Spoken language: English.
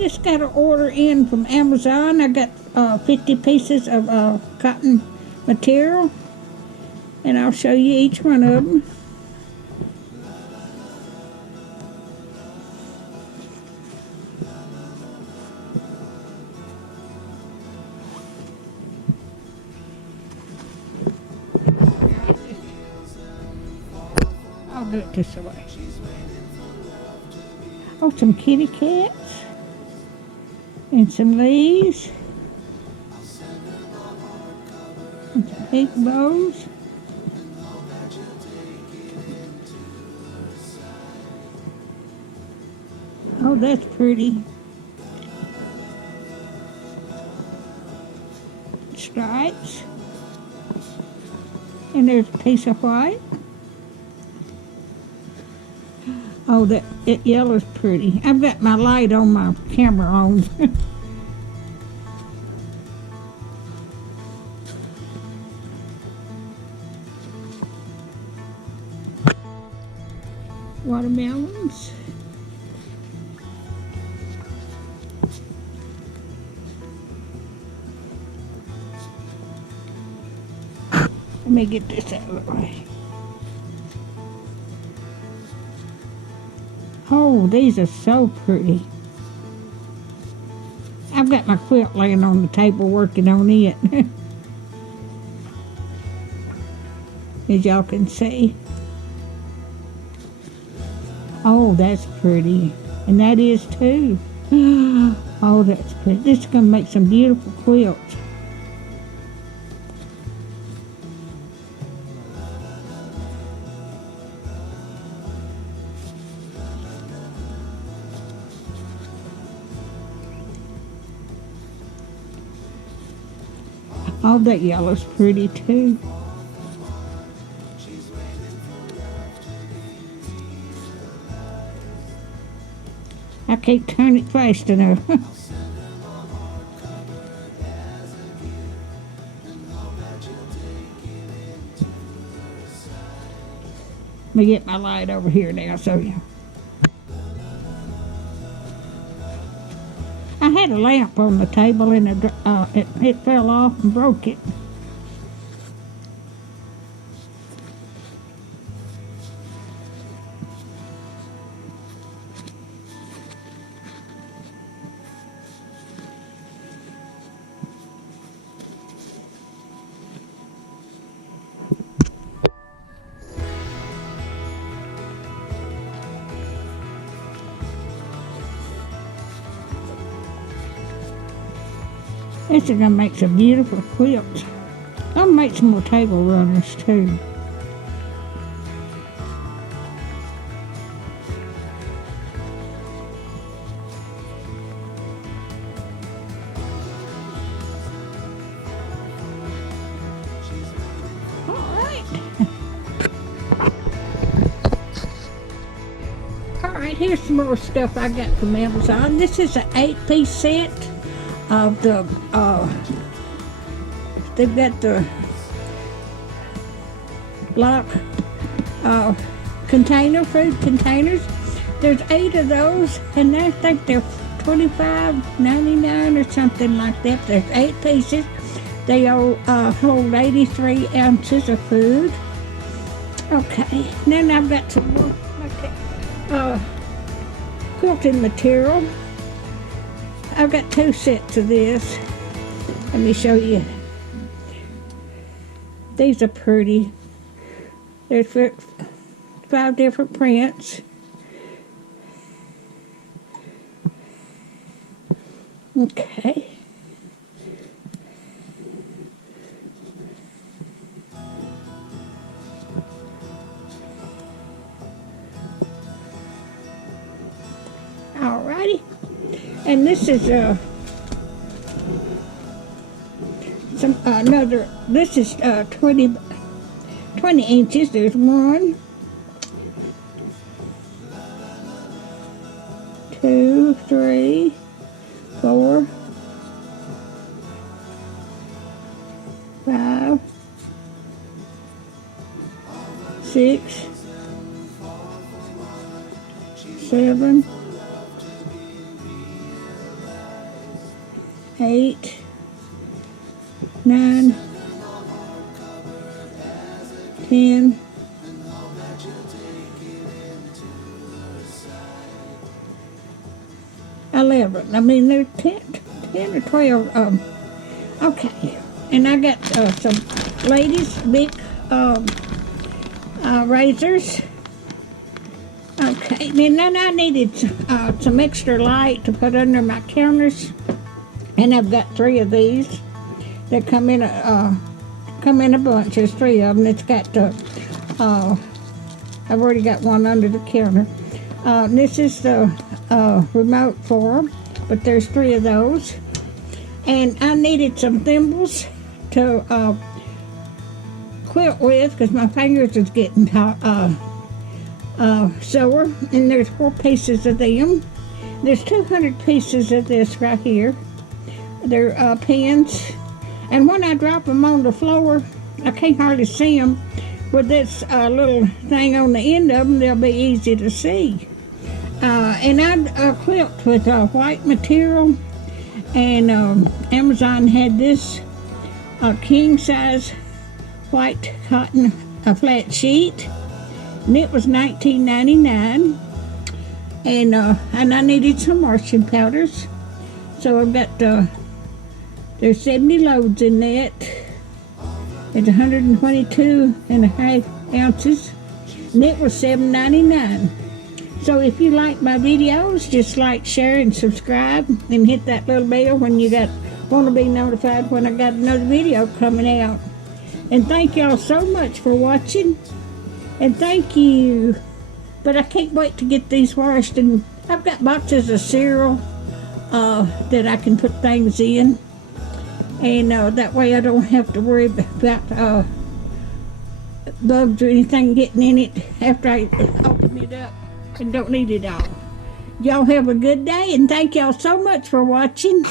just got an order in from Amazon. I got 50 pieces of cotton material, and I'll show you each one of them. I'll do it this way. Oh, some kitty cats and some leaves and some big bows. Oh, that's pretty. Stripes. And there's a piece of white. Oh, that yellow's pretty. I've got my light on my camera on. Watermelons. Let me get this out of the way. Oh, these are so pretty. I've got my quilt laying on the table working on it. As y'all can see. Oh, that's pretty. And that is too. Oh, that's pretty. This is going to make some beautiful quilts. Oh, that yellow's pretty too. I can't turn it fast enough. Let me get my light over here now so you. I had a lamp on the table and it fell off and broke it. This is going to make some beautiful quilts. I'll make some more table runners too. Alright, here's some more stuff I got from Amazon. This is an 8-piece set of the, they've got the block container, food containers. There's 8 of those, and I think they're $25.99 or something like that. There's 8 pieces. They all hold 83 ounces of food. Okay, then I've got some more quilting material. I've got 2 sets of this. Let me show you. These are pretty. There's 5 different prints. Okay. Alrighty. And this is this is 20 inches. There's 1, 2, 3, 4, 5, 6, 7, 10. I mean, there's 10 or 12. Okay, and I got some ladies' big razors. Okay, and then I needed some extra light to put under my counters, and I've got 3 of these. They come in a bunch. There's 3 of them. It's got I've already got one under the counter. This is the remote for them, but there's 3 of those. And I needed some thimbles to quilt with because my fingers is getting sore. And there's 4 pieces of them. There's 200 pieces of this right here. They're pins. And when I drop them on the floor, I can't hardly see them. With this little thing on the end of them, they'll be easy to see. And I quilt with white material. And Amazon had this king size white cotton flat sheet, and it was $19.99. And I needed some washing powders, so I've got there's 70 loads in that. It's 122.5 ounces, and it was $7.99. So if you like my videos, just like, share, and subscribe, and hit that little bell when you want to be notified when I got another video coming out. And thank y'all so much for watching, and thank you. But I can't wait to get these washed, and I've got boxes of cereal that I can put things in, and that way I don't have to worry about bugs or anything getting in it after I open it up. And don't need it all. Y'all have a good day, and thank y'all so much for watching.